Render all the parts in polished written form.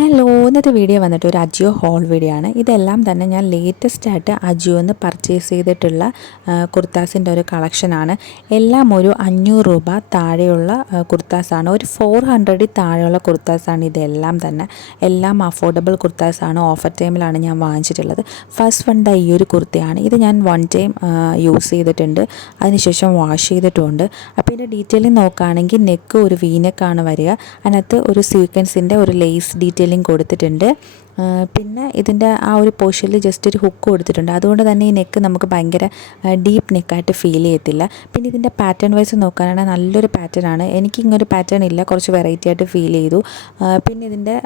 Hello, ഇന്നത്തെ video വന്നിട്ട് ഒരു അജിയോ ഹോൾ വീഡിയോ ആണ്. ഇതെല്ലാം തന്നെ ഞാൻ ലേറ്റസ്റ്റ് ആയിട്ട് അജിയോന്ന് പർച്ചേസ് ചെയ്തിട്ടുള്ള കുർത്താസിൻ്റെ ഒരു കളക്ഷനാണ്. എല്ലാം ഒരു 500 രൂപ താഴെയുള്ള കുർത്താസാണ്. ഒരു 400 താഴെയുള്ള കുർത്താസാണ് ഇതെല്ലാം തന്നെ. എല്ലാം അഫോർഡബിൾ കുർത്താസാണ്. ഓഫർ ടൈമിലാണ് ഞാൻ വാങ്ങിച്ചിട്ടുള്ളത്. ഫസ്റ്റ് വൺ ഈ ഒരു കുർത്തയാണ്. ഇത് ഞാൻ വൺ ടൈം യൂസ് ചെയ്തിട്ടുണ്ട്, അതിനുശേഷം വാഷ് ചെയ്തിട്ടുമുണ്ട്. അപ്പോൾ ഇതിൻ്റെ ഡീറ്റെയിലിംഗ് നോക്കുകയാണെങ്കിൽ നെക്ക് ഒരു വീനെക്കാണ് വരിക. അതിനകത്ത് ഒരു സീക്വൻസിൻ്റെ ഒരു ലേസ് ഡീറ്റെയിലിംഗ് കൊടുത്തിട്ടുണ്ട്. പിന്നെ ഇതിൻ്റെ ആ ഒരു പോർഷനിൽ ജസ്റ്റ് ഒരു ഹുക്ക് കൊടുത്തിട്ടുണ്ട്. അതുകൊണ്ട് തന്നെ ഈ നെക്ക് നമുക്ക് ഭയങ്കര ഡീപ്പ് നെക്കായിട്ട് ഫീൽ ചെയ്യത്തില്ല. പിന്നെ ഇതിൻ്റെ പാറ്റേൺ വൈസ് നോക്കാനാണെങ്കിൽ നല്ലൊരു പാറ്റേൺ ആണ്. എനിക്ക് ഇങ്ങനൊരു പാറ്റേൺ ഇല്ല, കുറച്ച് വെറൈറ്റി ആയിട്ട് ഫീൽ ചെയ്തു. പിന്നെ ഇതിൻ്റെ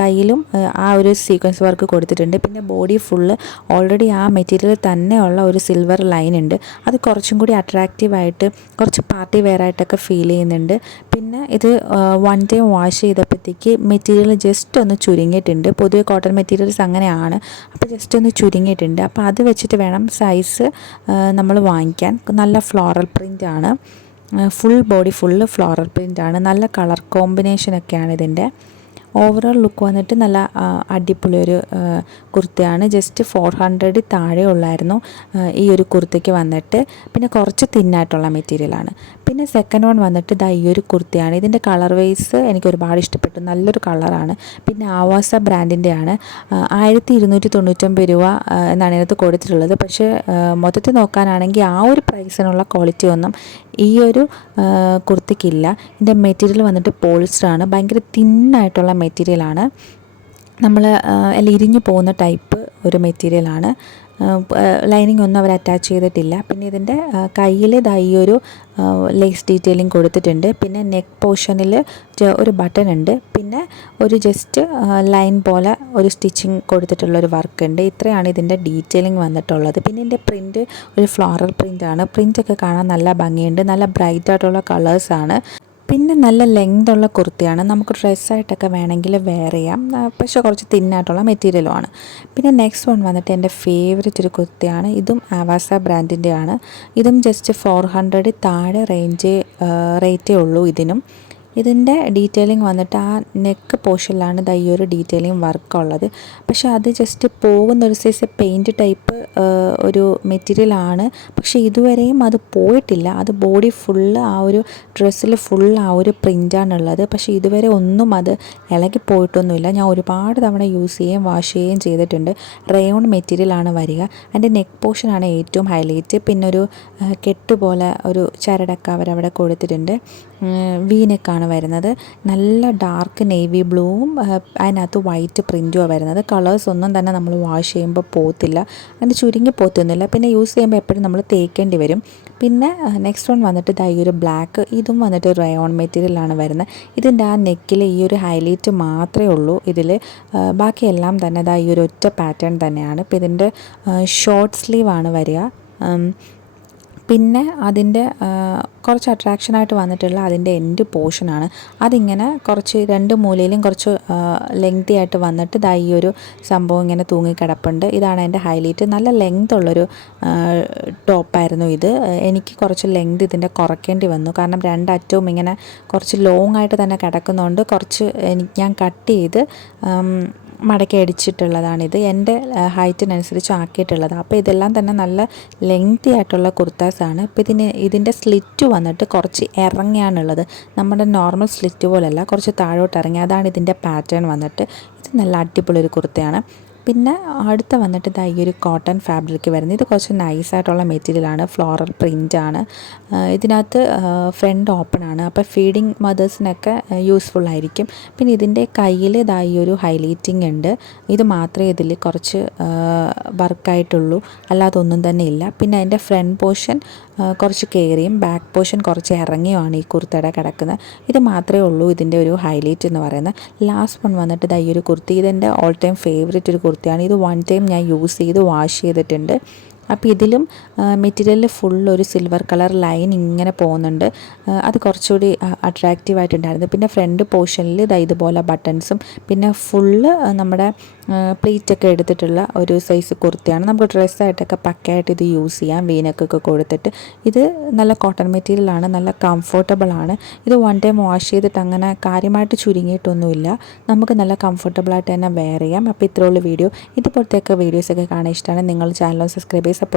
കയ്യിലും ആ ഒരു സീക്വൻസ് വർക്ക് കൊടുത്തിട്ടുണ്ട്. പിന്നെ ബോഡി ഫുള്ള് ഓൾറെഡി ആ മെറ്റീരിയൽ തന്നെയുള്ള ഒരു സിൽവർ ലൈൻ ഉണ്ട്. അത് കുറച്ചും കൂടി അട്രാക്റ്റീവായിട്ട് കുറച്ച് പാർട്ടി വെയർ ആയിട്ടൊക്കെ ഫീൽ ചെയ്യുന്നുണ്ട്. പിന്നെ ഇത് വൺ ടൈം വാഷ് ചെയ്തപ്പോഴത്തേക്ക് മെറ്റീരിയൽ ജസ്റ്റ് ഒന്ന് ചുരുങ്ങിയിട്ടുണ്ട്. പൊതുവെ കോട്ടൺ മെറ്റീരിയൽസ് അങ്ങനെയാണ്. അപ്പോൾ ജസ്റ്റ് ഒന്ന് ചുരുങ്ങിയിട്ടുണ്ട്. അപ്പോൾ അത് വെച്ചിട്ട് വേണം സൈസ് നമ്മൾ വാങ്ങിക്കാൻ. നല്ല ഫ്ലോറൽ പ്രിൻ്റാണ്, ഫുൾ ബോഡി ഫുള്ള് ഫ്ലോറൽ പ്രിൻ്റാണ്. നല്ല കളർ കോമ്പിനേഷനൊക്കെയാണ് ഇതിൻ്റെ. ഓവറോൾ ലുക്ക് വന്നിട്ട് നല്ല അടിപൊളി ഒരു കുർത്തയാണ്. ജസ്റ്റ് 400 താഴെ ഉള്ളായിരുന്നു ഈ ഒരു കുർത്തയ്ക്ക് വന്നിട്ട്. പിന്നെ കുറച്ച് തിന്നായിട്ടുള്ള മെറ്റീരിയലാണ്. പിന്നെ സെക്കൻഡ് വൺ വന്നിട്ട് ഈ ഒരു കുർത്തയാണ്. ഇതിൻ്റെ കളർ വൈസ് എനിക്ക് ഒരുപാട് ഇഷ്ടപ്പെട്ടു, നല്ലൊരു കളറാണ്. പിന്നെ ആവാസ ബ്രാൻഡിൻ്റെയാണ്. 1299 രൂപ എന്നാണ് ഇതിനകത്ത് കൊടുത്തിട്ടുള്ളത്. പക്ഷേ മൊത്തത്തിൽ നോക്കാനാണെങ്കിൽ ആ ഒരു പ്രൈസിനുള്ള ക്വാളിറ്റി ഒന്നും ഈ ഒരു കുർത്തിക്കില്ല. ഇതിൻ്റെ മെറ്റീരിയൽ വന്നിട്ട് പോളിസ്റ്ററാണ്. ഭയങ്കര തിന്നായിട്ടുള്ള മെറ്റീരിയലാണ്. നമ്മൾ എല്ലാം ഇരിഞ്ഞു പോകുന്ന ടൈപ്പ് ഒരു മെറ്റീരിയലാണ്. ലൈനിങ് ഒന്നും അവർ അറ്റാച്ച് ചെയ്തിട്ടില്ല. പിന്നെ ഇതിൻ്റെ കയ്യിൽ ഈ ഒരു ലേസ് ഡീറ്റെയിലിംഗ് കൊടുത്തിട്ടുണ്ട്. പിന്നെ നെക്ക് പോർഷനിൽ ഒരു ബട്ടൺ ഉണ്ട്. പിന്നെ ഒരു ജസ്റ്റ് ലൈൻ പോലെ ഒരു സ്റ്റിച്ചിങ് കൊടുത്തിട്ടുള്ളൊരു വർക്ക് ഉണ്ട്. ഇത്രയാണ് ഇതിൻ്റെ ഡീറ്റെയിലിംഗ് വന്നിട്ടുള്ളത്. പിന്നെ ഇതിൻ്റെ പ്രിൻറ്റ് ഒരു ഫ്ലോറൽ പ്രിൻ്റാണ്. പ്രിൻ്റൊക്കെ കാണാൻ നല്ല ഭംഗിയുണ്ട്. നല്ല ബ്രൈറ്റ് ആയിട്ടുള്ള കളേഴ്സാണ്. പിന്നെ നല്ല ലെങ്ത് ഉള്ള കുർത്തിയാണ്. നമുക്ക് ഡ്രസ്സായിട്ടൊക്കെ വേണമെങ്കിൽ വെയർ ചെയ്യാം. പക്ഷേ കുറച്ച് തിന്നായിട്ടുള്ള മെറ്റീരിയലുമാണ്. പിന്നെ നെക്സ്റ്റ് വൺ വന്നിട്ട് എൻ്റെ ഫേവറേറ്റ് ഒരു കുർത്തിയാണ്. ഇതും ആവാസ ബ്രാൻഡിൻ്റെയാണ്. ഇതും ജസ്റ്റ് 400 താഴെ റേറ്റേ ഉള്ളൂ ഇതിനും. ഇതിൻ്റെ ഡീറ്റെയിലിംഗ് വന്നിട്ട് ആ നെക്ക് പോർഷനിലാണ് ഈ ഒരു ഡീറ്റെയിലിംഗ് വർക്കുള്ളത്. പക്ഷേ അത് ജസ്റ്റ് പോകുന്നൊരു സൈസ് പെയിൻറ്റ് ടൈപ്പ് ഒരു മെറ്റീരിയലാണ്. പക്ഷേ ഇതുവരെയും അത് പോയിട്ടില്ല. അത് ബോഡി ഫുള്ള് ആ ഒരു ഡ്രസ്സിൽ ഫുൾ ആ ഒരു പ്രിൻ്റാണുള്ളത്. പക്ഷേ ഇതുവരെ ഒന്നും അത് ഇളകി പോയിട്ടൊന്നുമില്ല. ഞാൻ ഒരുപാട് തവണ യൂസ് ചെയ്യുകയും വാഷ് ചെയ്യുകയും ചെയ്തിട്ടുണ്ട്. റയോൺ മെറ്റീരിയലാണ് വരിക. അതിൻ്റെ നെക്ക് പോർഷനാണ് ഏറ്റവും ഹൈലൈറ്റ്. പിന്നെ ഒരു കെട്ടുപോലെ ഒരു ചരടൊക്കെ അവരവിടെ കൊടുത്തിട്ടുണ്ട്. വീനെക്കാണ് വരുന്നത്. നല്ല ഡാർക്ക് നേവി ബ്ലൂവും അതിനകത്ത് വൈറ്റ് പ്രിൻറ്റുമാണ് വരുന്നത്. കളേഴ്സ് ഒന്നും തന്നെ നമ്മൾ വാഷ് ചെയ്യുമ്പോൾ പോകത്തില്ല, അങ്ങനെ ചുരുങ്ങി പോത്തൊന്നുമില്ല. പിന്നെ യൂസ് ചെയ്യുമ്പോൾ എപ്പോഴും നമ്മൾ തേക്കേണ്ടി വരും. പിന്നെ നെക്സ്റ്റ് വൺ വന്നിട്ട് ഈ ഒരു ബ്ലാക്ക്, ഇതും വന്നിട്ട് റയോൺ മെറ്റീരിയലാണ് വരുന്നത്. ഇതിൻ്റെ ആ നെക്കിൽ ഈ ഒരു ഹൈലൈറ്റ് മാത്രമേ ഉള്ളൂ ഇതിൽ. ബാക്കിയെല്ലാം തന്നെ ഈ ഒരു ഒറ്റ പാറ്റേൺ തന്നെയാണ്. ഇപ്പോൾ ഇതിൻ്റെ ഷോർട്ട് സ്ലീവാണ് വരിക. പിന്നെ അതിൻ്റെ കുറച്ച് അട്രാക്ഷനായിട്ട് വന്നിട്ടുള്ള അതിൻ്റെ എൻഡ് പോർഷനാണ്. അതിങ്ങനെ കുറച്ച് രണ്ട് മൂലയിലും കുറച്ച് ലെങ്തി ആയിട്ട് വന്നിട്ട് ഈ ഒരു സംഭവം ഇങ്ങനെ തൂങ്ങിക്കിടപ്പുണ്ട്. ഇതാണ് എൻ്റെ ഹൈലൈറ്റ്. നല്ല ലെങ്ത് ഉള്ളൊരു ടോപ്പായിരുന്നു ഇത്. എനിക്ക് കുറച്ച് ലെങ്ത് ഇതിൻ്റെ കുറയ്ക്കേണ്ടി വന്നു. കാരണം രണ്ടറ്റവും ഇങ്ങനെ കുറച്ച് ലോങ് ആയിട്ട് തന്നെ കിടക്കുന്നതുകൊണ്ട് കുറച്ച് ഞാൻ കട്ട് ചെയ്ത് മടക്കി അടിച്ചിട്ടുള്ളതാണിത്. എൻ്റെ ഹൈറ്റിനനുസരിച്ച് ആക്കിയിട്ടുള്ളത്. അപ്പോൾ ഇതെല്ലാം തന്നെ നല്ല ലെങ്തി ആയിട്ടുള്ള കുർത്താസാണ്. അപ്പോൾ ഇതിൻ്റെ സ്ലിറ്റ് വന്നിട്ട് കുറച്ച് ഇറങ്ങിയാണുള്ളത്. നമ്മുടെ നോർമൽ സ്ലിറ്റ് പോലെയല്ല, കുറച്ച് താഴോട്ട് ഇറങ്ങി. അതാണ് ഇതിൻ്റെ പാറ്റേൺ വന്നിട്ട്. ഇത് നല്ല അടിപൊളി ഒരു കുർത്തയാണ്. പിന്നെ അടുത്ത വന്നിട്ട് ഈ ഒരു കോട്ടൺ ഫാബ്രിക് വരുന്നത്. ഇത് കുറച്ച് നൈസായിട്ടുള്ള മെറ്റീരിയലാണ്. ഫ്ലോറൽ പ്രിൻ്റാണ്. ഇതിനകത്ത് ഫ്രണ്ട് ഓപ്പൺ ആണ്. അപ്പോൾ ഫീഡിങ് മദേഴ്സിനൊക്കെ യൂസ്ഫുൾ ആയിരിക്കും. പിന്നെ ഇതിൻ്റെ കയ്യിൽ ഈ ഒരു ഹൈലൈറ്റിംഗ് ഉണ്ട്. ഇത് മാത്രമേ ഇതിൽ കുറച്ച് വർക്കായിട്ടുള്ളൂ, അല്ലാതെ ഒന്നും തന്നെ ഇല്ല. പിന്നെ അതിൻ്റെ ഫ്രണ്ട് പോർഷൻ കുറച്ച് കയറിയും ബാക്ക് പോർഷൻ കുറച്ച് ഇറങ്ങിയുമാണ് ഈ കുർത്തയുടെ കിടക്കുന്നത്. ഇത് മാത്രമേ ഉള്ളൂ ഇതിൻ്റെ ഒരു ഹൈലൈറ്റ് എന്ന് പറയുന്നത്. ലാസ്റ്റ് വൺ വന്നിട്ട് ഈ ഒരു കുർത്തി. ഇതെൻ്റെ ഓൾ ടൈം ഫേവറേറ്റ് ഒരു കുർത്തിയാണ്. ഇത് വൺ ടൈം ഞാൻ യൂസ് ചെയ്ത് വാഷ് ചെയ്തിട്ടുണ്ട്. അപ്പോൾ ഇതിലും മെറ്റീരിയലിൽ ഫുൾ ഒരു സിൽവർ കളർ ലൈൻ ഇങ്ങനെ പോകുന്നുണ്ട്. അത് കുറച്ചുകൂടി അട്രാക്റ്റീവ് ആയിട്ടുണ്ടായിരുന്നു. പിന്നെ ഫ്രണ്ട് പോർഷനിൽ ഇതുപോലെ ബട്ടൺസും പിന്നെ ഫുള്ള് നമ്മുടെ പ്ലീറ്റൊക്കെ എടുത്തിട്ടുള്ള ഒരു സൈസ് കുർത്തിയാണ്. നമുക്ക് ഡ്രസ്സായിട്ടൊക്കെ പക്കയായിട്ട് ഇത് യൂസ് ചെയ്യാം, വീനക്കൊക്കെ കൊടുത്തിട്ട്. ഇത് നല്ല കോട്ടൺ മെറ്റീരിയലാണ്, നല്ല കംഫർട്ടബിളാണ്. ഇത് വൺ ടൈം വാഷ് ചെയ്തിട്ട് അങ്ങനെ കാര്യമായിട്ട് ചുരുങ്ങിയിട്ടൊന്നുമില്ല. നമുക്ക് നല്ല കംഫർട്ടബിളായിട്ട് തന്നെ വെയർ ചെയ്യാം. അപ്പോൾ ഇത്രയുള്ള വീഡിയോ. ഇതുപോലത്തെയൊക്കെ വീഡിയോസൊക്കെ കാണാൻ ഇഷ്ടമാണ്. നിങ്ങൾ ചാനൽ സബ്സ്ക്രൈബ് ചെയ്ത് സപ്പോർട്ട്